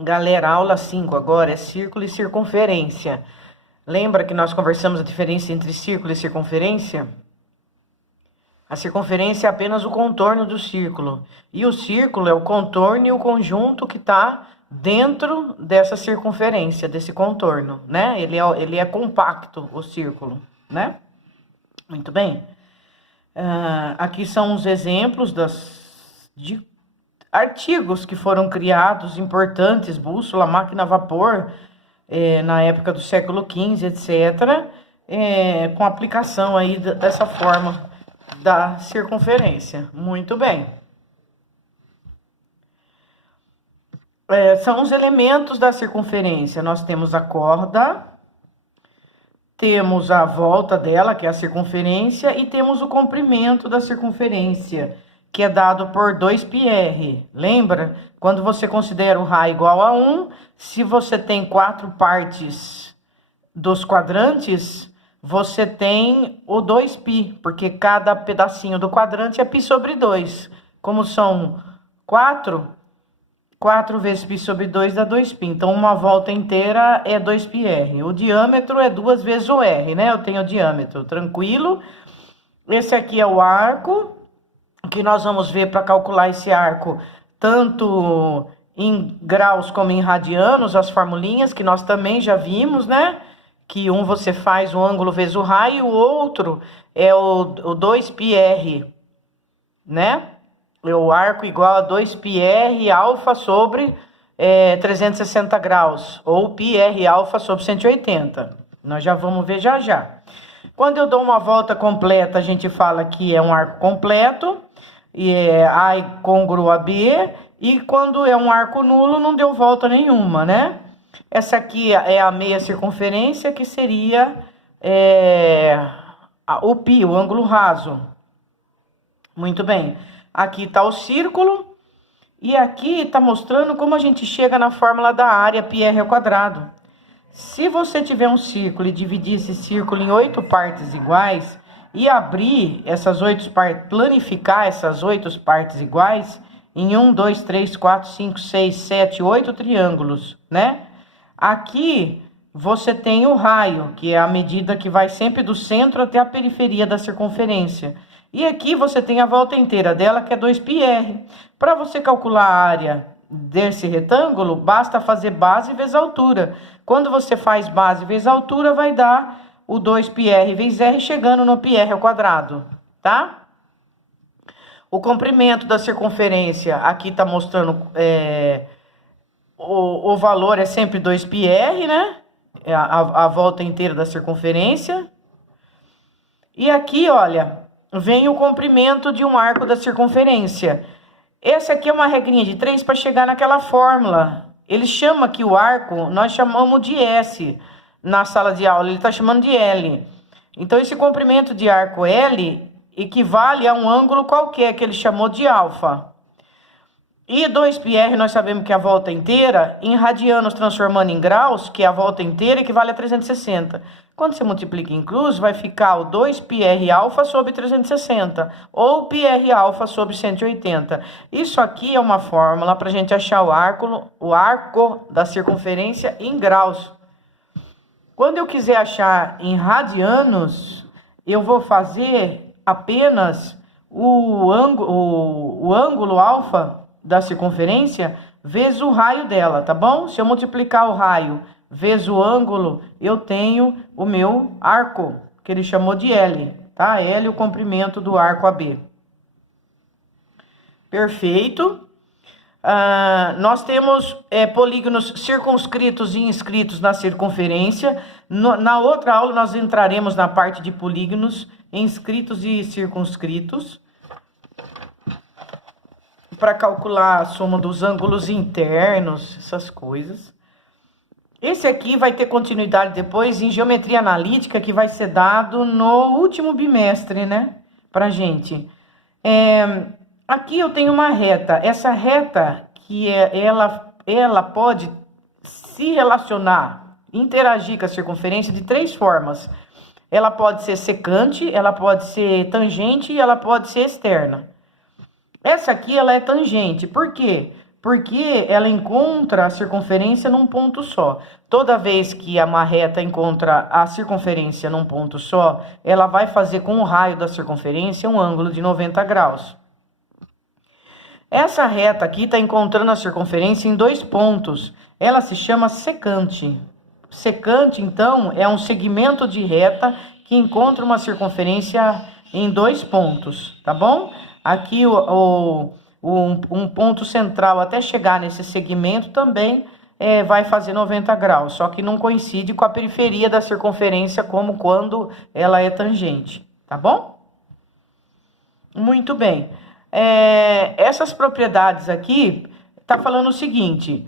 Galera, aula 5 agora é círculo e circunferência. Lembra que nós conversamos a diferença entre círculo e circunferência? A circunferência é apenas o contorno do círculo. E o círculo é o contorno e o conjunto que está dentro dessa circunferência, desse contorno, né? Ele é compacto, o círculo, né? Muito bem. Aqui são os exemplos de artigos que foram criados, importantes, bússola, máquina a vapor, na época do século XV, etc., com aplicação aí dessa forma da circunferência. Muito bem. São os elementos da circunferência. Nós temos a corda, temos a volta dela, que é a circunferência, e temos o comprimento da circunferência, que é dado por 2πr. Lembra? Quando você considera o raio igual a 1, se você tem 4 partes dos quadrantes, você tem o 2π, porque cada pedacinho do quadrante é π sobre 2. Como são 4 vezes π sobre 2 dá 2π. Então, uma volta inteira é 2πr. O diâmetro é 2 vezes o r, né? Eu tenho o diâmetro, tranquilo. Esse aqui é o arco, que nós vamos ver para calcular esse arco, tanto em graus como em radianos, as formulinhas que nós também já vimos, né? Que um você faz o ângulo vezes o raio, o outro é o 2πr, né? O arco igual a 2πr alfa sobre 360 graus, ou πr alfa sobre 180. Nós já vamos ver já já. Quando eu dou uma volta completa, a gente fala que é um arco completo, e é A congruo a B, e quando é um arco nulo, não deu volta nenhuma, né? Essa aqui é a meia circunferência, que seria o π, o ângulo raso. Muito bem. Aqui está o círculo, e aqui está mostrando como a gente chega na fórmula da área πr ao quadrado. Se você tiver um círculo e dividir esse círculo em 8 partes iguais, e abrir essas 8 partes, planificar essas 8 partes iguais, em 1, 2, 3, 4, 5, 6, 7, 8 triângulos, né? Aqui você tem o raio, que é a medida que vai sempre do centro até a periferia da circunferência. E aqui você tem a volta inteira dela, que é 2πr. Para você calcular a área desse retângulo, basta fazer base vezes altura. Quando você faz base vezes altura, vai dar o 2πr vezes r, chegando no πr ao quadrado, tá? O comprimento da circunferência, aqui está mostrando, o valor é sempre 2πr, né? A volta inteira da circunferência. E aqui, olha, vem o comprimento de um arco da circunferência. Essa aqui é uma regrinha de 3 para chegar naquela fórmula. Ele chama aqui o arco, nós chamamos de S na sala de aula, ele está chamando de L. Então, esse comprimento de arco L equivale a um ângulo qualquer, que ele chamou de alfa. E 2πr, nós sabemos que é a volta inteira, em radianos transformando em graus, que é a volta inteira, equivale a 360. Quando você multiplica em cruz, vai ficar o 2πr alfa sobre 360, ou πr alfa sobre 180. Isso aqui é uma fórmula para a gente achar o arco da circunferência em graus. Quando eu quiser achar em radianos, eu vou fazer apenas o ângulo alfa da circunferência vezes o raio dela, tá bom? Se eu multiplicar o raio vezes o ângulo, eu tenho o meu arco, que ele chamou de L, tá? L é o comprimento do arco AB. Perfeito. Nós temos polígonos circunscritos e inscritos na circunferência. Na outra aula, nós entraremos na parte de polígonos inscritos e circunscritos, para calcular a soma dos ângulos internos, essas coisas. Esse aqui vai ter continuidade depois em geometria analítica, que vai ser dado no último bimestre, né? Pra gente. Aqui eu tenho uma reta. Essa reta, ela pode se relacionar, interagir com a circunferência de 3 formas. Ela pode ser secante, ela pode ser tangente e ela pode ser externa. Essa aqui, ela é tangente. Por quê? Porque ela encontra a circunferência num ponto só. Toda vez que uma reta encontra a circunferência num ponto só, ela vai fazer com o raio da circunferência um ângulo de 90 graus. Essa reta aqui está encontrando a circunferência em 2 pontos. Ela se chama secante. Secante, então, é um segmento de reta que encontra uma circunferência em 2 pontos, tá bom? Aqui um ponto central até chegar nesse segmento também vai fazer 90 graus, só que não coincide com a periferia da circunferência como quando ela é tangente, tá bom? Muito bem. Essas propriedades aqui tá falando o seguinte: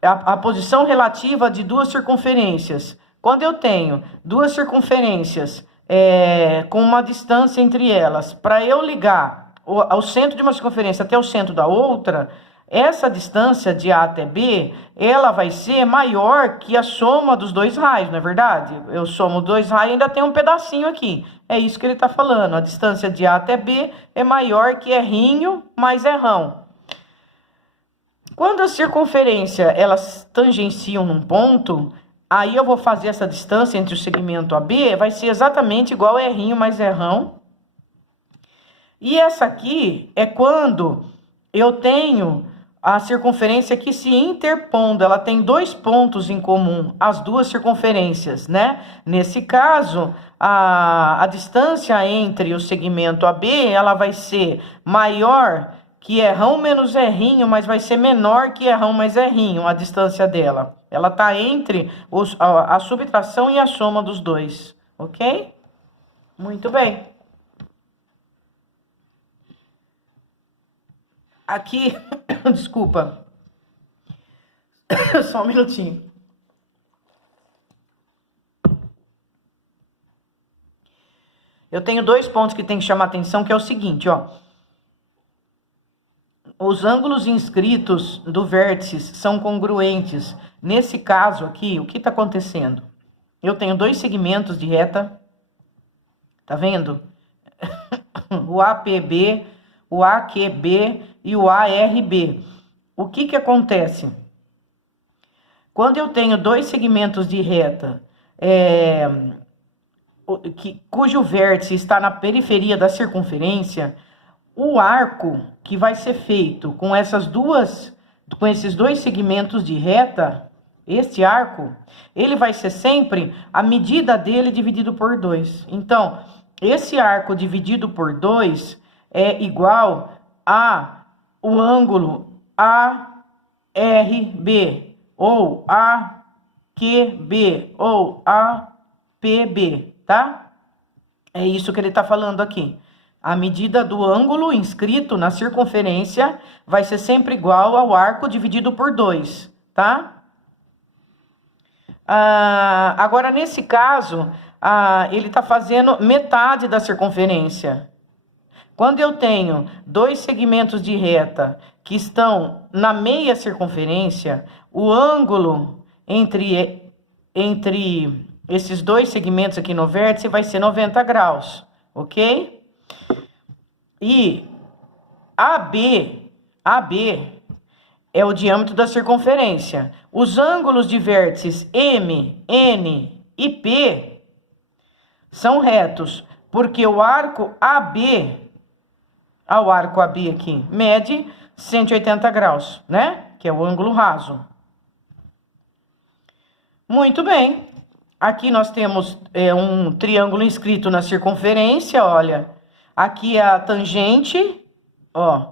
a posição relativa de 2 circunferências. Quando eu tenho 2 circunferências com uma distância entre elas, para eu ligar ao centro de uma circunferência até o centro da outra, essa distância de A até B, ela vai ser maior que a soma dos 2 raios, não é verdade? Eu somo 2 raios e ainda tem um pedacinho aqui. É isso que ele está falando. A distância de A até B é maior que R mais R. Quando a circunferência, elas tangenciam num ponto, aí eu vou fazer essa distância entre o segmento AB, vai ser exatamente igual a R mais R. E essa aqui é quando eu tenho a circunferência aqui se interpondo, ela tem 2 pontos em comum, as 2 circunferências, né? Nesse caso, a distância entre o segmento AB, ela vai ser maior que R menos R, mas vai ser menor que R mais R, a distância dela. Ela está entre a subtração e a soma dos 2, ok? Muito bem. Aqui, desculpa, só um minutinho. Eu tenho 2 pontos que tem que chamar atenção, que é o seguinte, ó. Os ângulos inscritos do vértice são congruentes. Nesse caso aqui, o que está acontecendo? Eu tenho 2 segmentos de reta, tá vendo? O APB, o AQB e o ARB. O que acontece? Quando eu tenho 2 segmentos de reta cujo vértice está na periferia da circunferência, o arco que vai ser feito com esses 2 segmentos de reta, este arco, ele vai ser sempre a medida dele dividido por 2. Então, esse arco dividido por 2 é igual a o ângulo ARB, ou AQB, ou APB, tá? É isso que ele está falando aqui. A medida do ângulo inscrito na circunferência vai ser sempre igual ao arco dividido por 2, tá? Agora, nesse caso, ele está fazendo metade da circunferência. Quando eu tenho 2 segmentos de reta que estão na meia circunferência, o ângulo entre esses 2 segmentos aqui no vértice vai ser 90 graus, ok? E AB é o diâmetro da circunferência. Os ângulos de vértices M, N e P são retos, porque o arco AB aqui mede 180 graus, né? Que é o ângulo raso. Muito bem. Aqui nós temos um triângulo inscrito na circunferência, olha. Aqui é a tangente, ó.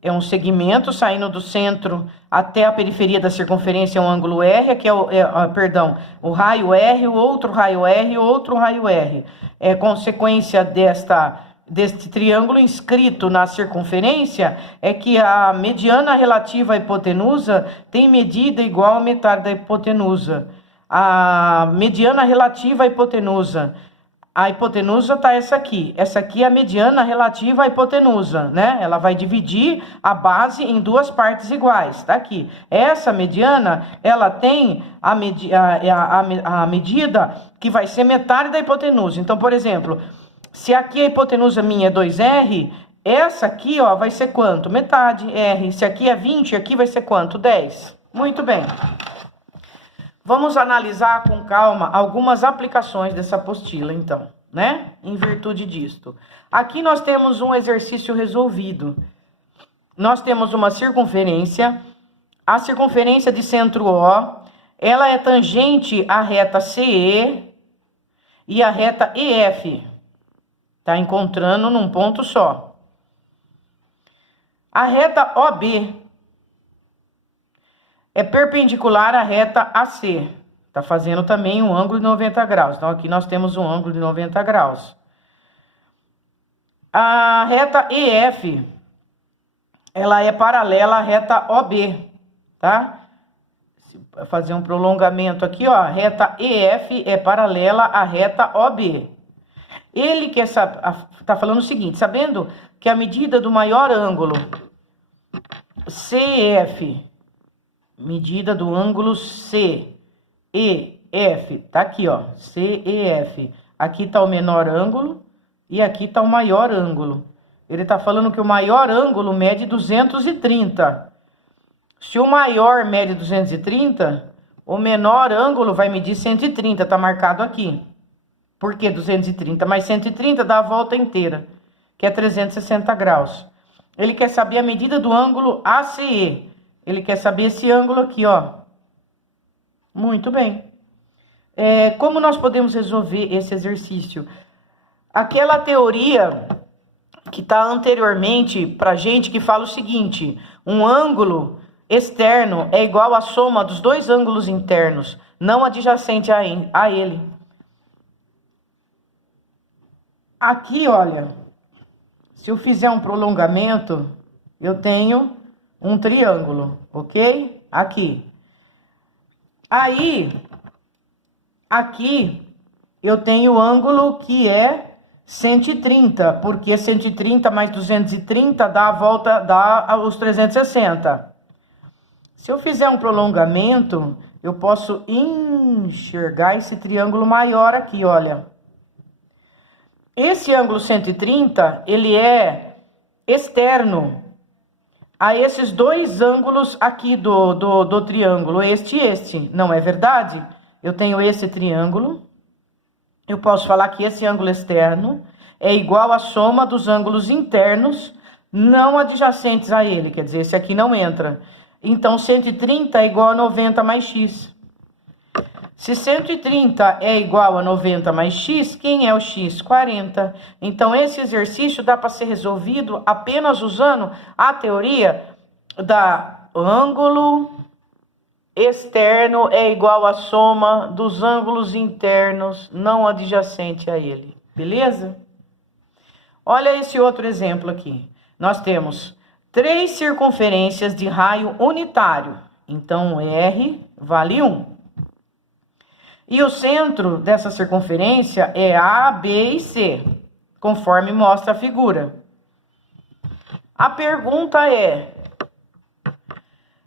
É um segmento saindo do centro até a periferia da circunferência, é um ângulo R. Aqui é o raio R, o outro raio R, o outro raio R. É consequência deste triângulo inscrito na circunferência é que a mediana relativa à hipotenusa tem medida igual a metade da hipotenusa. A mediana relativa à hipotenusa. A hipotenusa tá essa aqui. Essa aqui é a mediana relativa à hipotenusa, né? Ela vai dividir a base em 2 partes iguais, tá aqui. Essa mediana, ela tem a medida que vai ser metade da hipotenusa. Então, por exemplo, se aqui a hipotenusa minha é 2R, Essa aqui, ó, vai ser quanto? Metade, R. Se aqui é 20, aqui vai ser quanto? 10. Muito bem. Vamos analisar com calma algumas aplicações dessa apostila, então, né? Em virtude disto. Aqui nós temos um exercício resolvido. Nós temos uma circunferência. A circunferência de centro O, ela é tangente à reta CE e à reta EF. Tá encontrando num ponto só. A reta OB é perpendicular à reta AC. Tá fazendo também um ângulo de 90 graus. Então, aqui nós temos um ângulo de 90 graus. A reta EF, ela é paralela à reta OB, tá? Vou fazer um prolongamento aqui, ó. A reta EF é paralela à reta OB. Ele quer saber, tá falando o seguinte, sabendo que a medida do maior ângulo CEF, medida do ângulo CEF, tá aqui, ó, CEF. Aqui tá o menor ângulo e aqui tá o maior ângulo. Ele tá falando que o maior ângulo mede 230. Se o maior mede 230, o menor ângulo vai medir 130, tá marcado aqui. Por que 230? Mais 130 dá a volta inteira, que é 360 graus. Ele quer saber a medida do ângulo ACE. Ele quer saber esse ângulo aqui, ó. Muito bem. Como nós podemos resolver esse exercício? Aquela teoria que está anteriormente pra gente, que fala o seguinte: um ângulo externo é igual à soma dos dois ângulos internos, não adjacente a ele. Aqui, olha, se eu fizer um prolongamento, eu tenho um triângulo, ok? Aqui. Aí, aqui, eu tenho o ângulo que é 130, porque 130 mais 230 dá a volta, dá os 360. Se eu fizer um prolongamento, eu posso enxergar esse triângulo maior aqui, olha. Esse ângulo 130, ele é externo a esses dois ângulos aqui do triângulo, este e este. Não é verdade? Eu tenho esse triângulo. Eu posso falar que esse ângulo externo é igual à soma dos ângulos internos não adjacentes a ele. Quer dizer, esse aqui não entra. Então, 130 é igual a 90 mais x. Se 130 é igual a 90 mais x, quem é o x? 40. Então, esse exercício dá para ser resolvido apenas usando a teoria da ângulo externo é igual à soma dos ângulos internos não adjacente a ele. Beleza? Olha esse outro exemplo aqui. Nós temos 3 circunferências de raio unitário. Então, R vale 1. E o centro dessa circunferência é A, B e C, conforme mostra a figura. A pergunta é: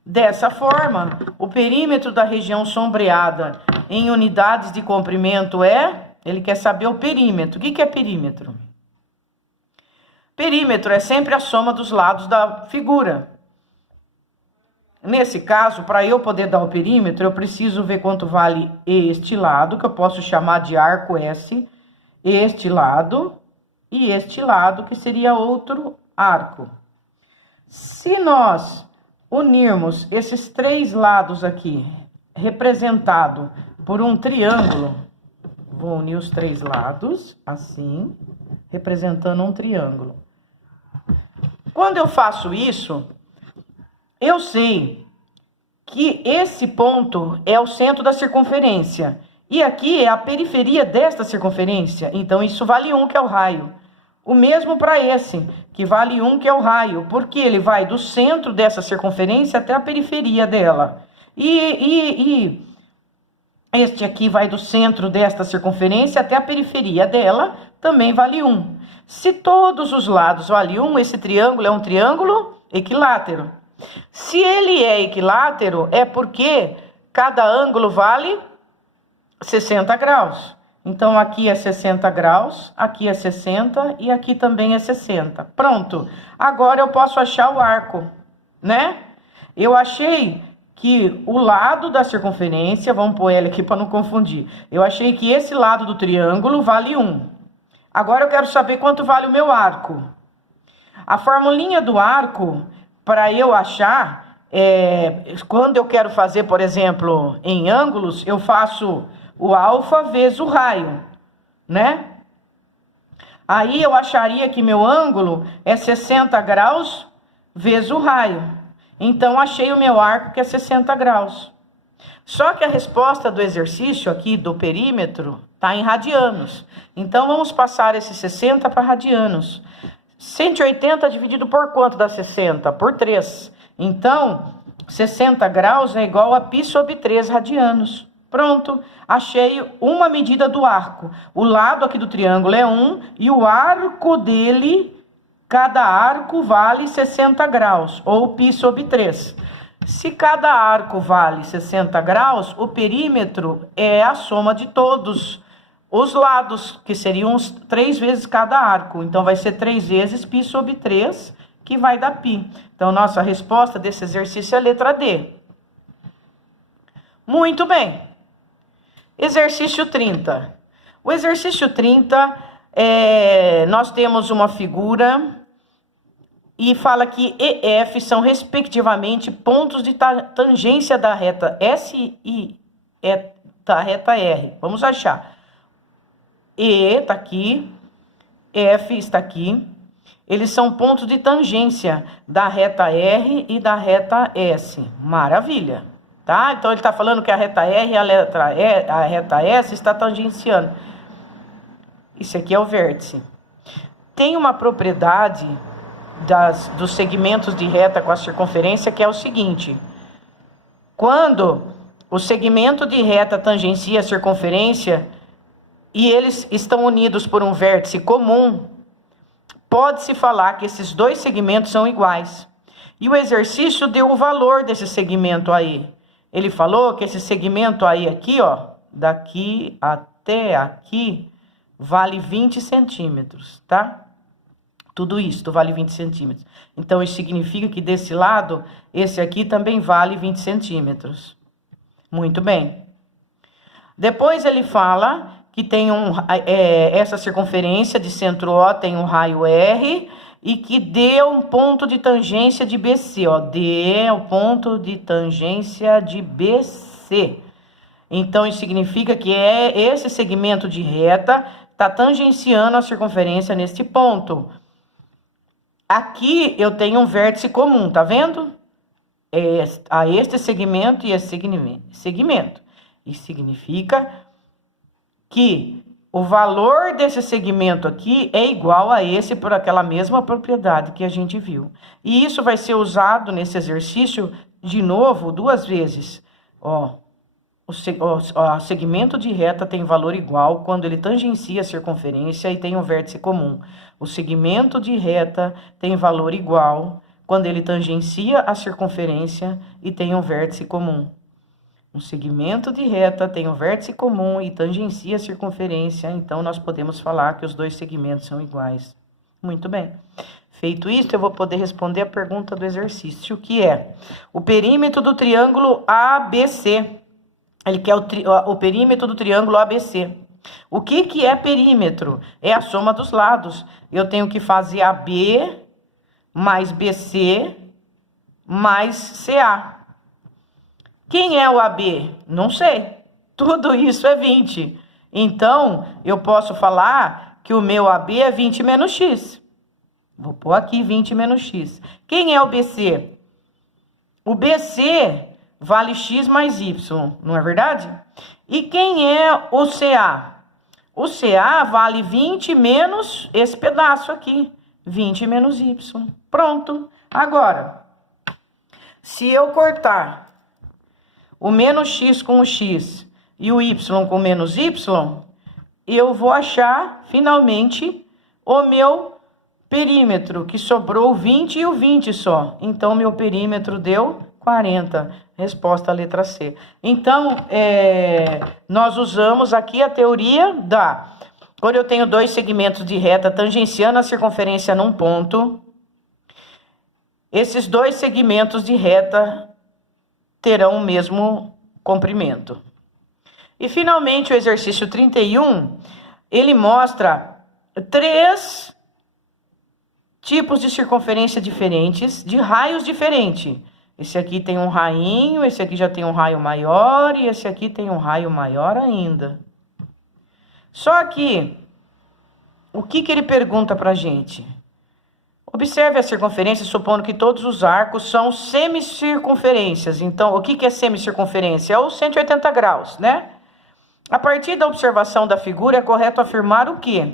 dessa forma, o perímetro da região sombreada em unidades de comprimento é? Ele quer saber o perímetro. O que é perímetro? Perímetro é sempre a soma dos lados da figura. Nesse caso, para eu poder dar o perímetro, eu preciso ver quanto vale este lado, que eu posso chamar de arco S, este lado e este lado, que seria outro arco. Se nós unirmos esses 3 lados aqui, representado por um triângulo, vou unir os 3 lados, assim, representando um triângulo. Quando eu faço isso, eu sei que esse ponto é o centro da circunferência. E aqui é a periferia desta circunferência. Então, isso vale 1, que é o raio. O mesmo para esse, que vale 1, que é o raio. Porque ele vai do centro dessa circunferência até a periferia dela. E este aqui vai do centro desta circunferência até a periferia dela, também vale 1. Se todos os lados valem 1, esse triângulo é um triângulo equilátero. Se ele é equilátero, é porque cada ângulo vale 60 graus. Então, aqui é 60 graus, aqui é 60 e aqui também é 60. Pronto. Agora eu posso achar o arco, né? Eu achei que o lado da circunferência, vamos pôr ele aqui para não confundir. Eu achei que esse lado do triângulo vale 1. Agora eu quero saber quanto vale o meu arco. A formulinha do arco, para eu achar, quando eu quero fazer, por exemplo, em ângulos, eu faço o alfa vezes o raio, né? Aí eu acharia que meu ângulo é 60 graus vezes o raio. Então, achei o meu arco que é 60 graus. Só que a resposta do exercício aqui do perímetro está em radianos. Então, vamos passar esse 60 para radianos. 180 dividido por quanto dá 60? Por 3. Então, 60 graus é igual a π sobre 3 radianos. Pronto, achei uma medida do arco. O lado aqui do triângulo é 1 e o arco dele, cada arco vale 60 graus, ou π sobre 3. Se cada arco vale 60 graus, o perímetro é a soma de todos os lados, que seriam 3 vezes cada arco. Então, vai ser 3 vezes π sobre 3, que vai dar π. Então, nossa resposta desse exercício é a letra D. Muito bem. Exercício 30. O exercício 30, nós temos uma figura e fala que E e F são, respectivamente, pontos de tangência da reta S e da reta R. Vamos achar. E está aqui, F está aqui. Eles são pontos de tangência da reta R e da reta S. Maravilha. Tá? Então, ele está falando que a reta R e a reta S está tangenciando. Isso aqui é o vértice. Tem uma propriedade dos segmentos de reta com a circunferência que é o seguinte. Quando o segmento de reta tangencia a circunferência e eles estão unidos por um vértice comum, pode-se falar que esses dois segmentos são iguais. E o exercício deu o valor desse segmento aí. Ele falou que esse segmento aí aqui, ó, daqui até aqui, vale 20 centímetros, tá? Tudo isso vale 20 centímetros. Então, isso significa que desse lado, esse aqui também vale 20 centímetros. Muito bem. Depois ele fala que tem essa circunferência de centro O tem um raio R e que D é um ponto de tangência de BC, ó. D é o ponto de tangência de BC. Então, isso significa que esse segmento de reta está tangenciando a circunferência neste ponto. Aqui eu tenho um vértice comum, tá vendo? A este segmento e esse segmento. Isso significa que o valor desse segmento aqui é igual a esse por aquela mesma propriedade que a gente viu. E isso vai ser usado nesse exercício de novo 2 vezes. Ó, o segmento de reta tem valor igual quando ele tangencia a circunferência e tem um vértice comum. O segmento de reta tem valor igual quando ele tangencia a circunferência e tem um vértice comum. Um segmento de reta tem um vértice comum e tangencia a circunferência, então nós podemos falar que os dois segmentos são iguais. Muito bem. Feito isso, eu vou poder responder a pergunta do exercício, que é o perímetro do triângulo ABC. Ele quer o perímetro do triângulo ABC. O que é perímetro? É a soma dos lados. Eu tenho que fazer AB mais BC mais CA. Quem é o AB? Não sei. Tudo isso é 20. Então, eu posso falar que o meu AB é 20 menos X. Vou pôr aqui 20 menos X. Quem é o BC? O BC vale X mais Y, não é verdade? E quem é o CA? O CA vale 20 menos esse pedaço aqui. 20 menos Y. Pronto. Agora, se eu cortar o menos X com o X e o Y com menos Y, eu vou achar, finalmente, o meu perímetro, que sobrou o 20 e o 20 só. Então, meu perímetro deu 40. Resposta a letra C. Então, nós usamos aqui a teoria da... Quando eu tenho dois segmentos de reta tangenciando a circunferência num ponto, esses dois segmentos de reta terão o mesmo comprimento. E, finalmente, o exercício 31, ele mostra 3 tipos de circunferência diferentes, de raios diferentes. Esse aqui tem um rainho, esse aqui já tem um raio maior e esse aqui tem um raio maior ainda. Só que, o que ele pergunta pra gente? Observe a circunferência, supondo que todos os arcos são semicircunferências. Então, o que é semicircunferência? É os 180 graus, né? A partir da observação da figura, é correto afirmar o quê?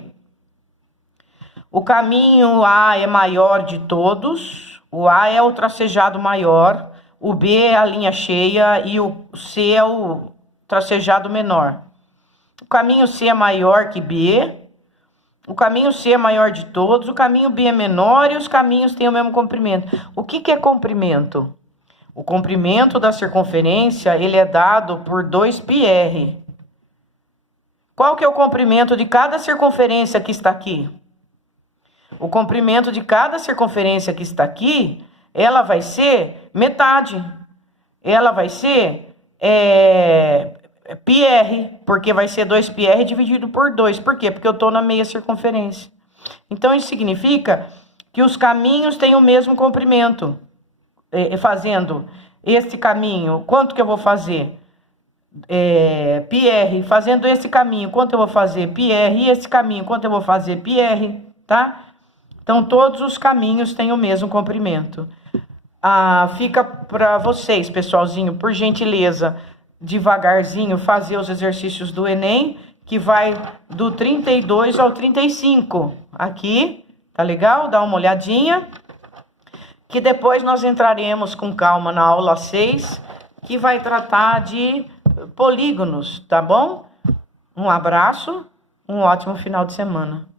O caminho A é maior de todos, o A é o tracejado maior, o B é a linha cheia e o C é o tracejado menor. O caminho C é maior que B, o caminho C é maior de todos, o caminho B é menor e os caminhos têm o mesmo comprimento. O que é comprimento? O comprimento da circunferência, ele é dado por 2πr. Qual que é o comprimento de cada circunferência que está aqui? O comprimento de cada circunferência que está aqui, ela vai ser metade. Ela vai ser πr, porque vai ser 2πr dividido por 2. Por quê? Porque eu estou na meia circunferência. Então, isso significa que os caminhos têm o mesmo comprimento. Fazendo esse caminho, quanto que eu vou fazer? πr. Fazendo esse caminho, quanto eu vou fazer? πr. E esse caminho, quanto eu vou fazer? πr, tá? Então, todos os caminhos têm o mesmo comprimento. Fica para vocês, pessoalzinho, por gentileza, devagarzinho, fazer os exercícios do Enem, que vai do 32 ao 35. Aqui, tá legal? Dá uma olhadinha. Que depois nós entraremos com calma na aula 6, que vai tratar de polígonos, tá bom? Um abraço, um ótimo final de semana.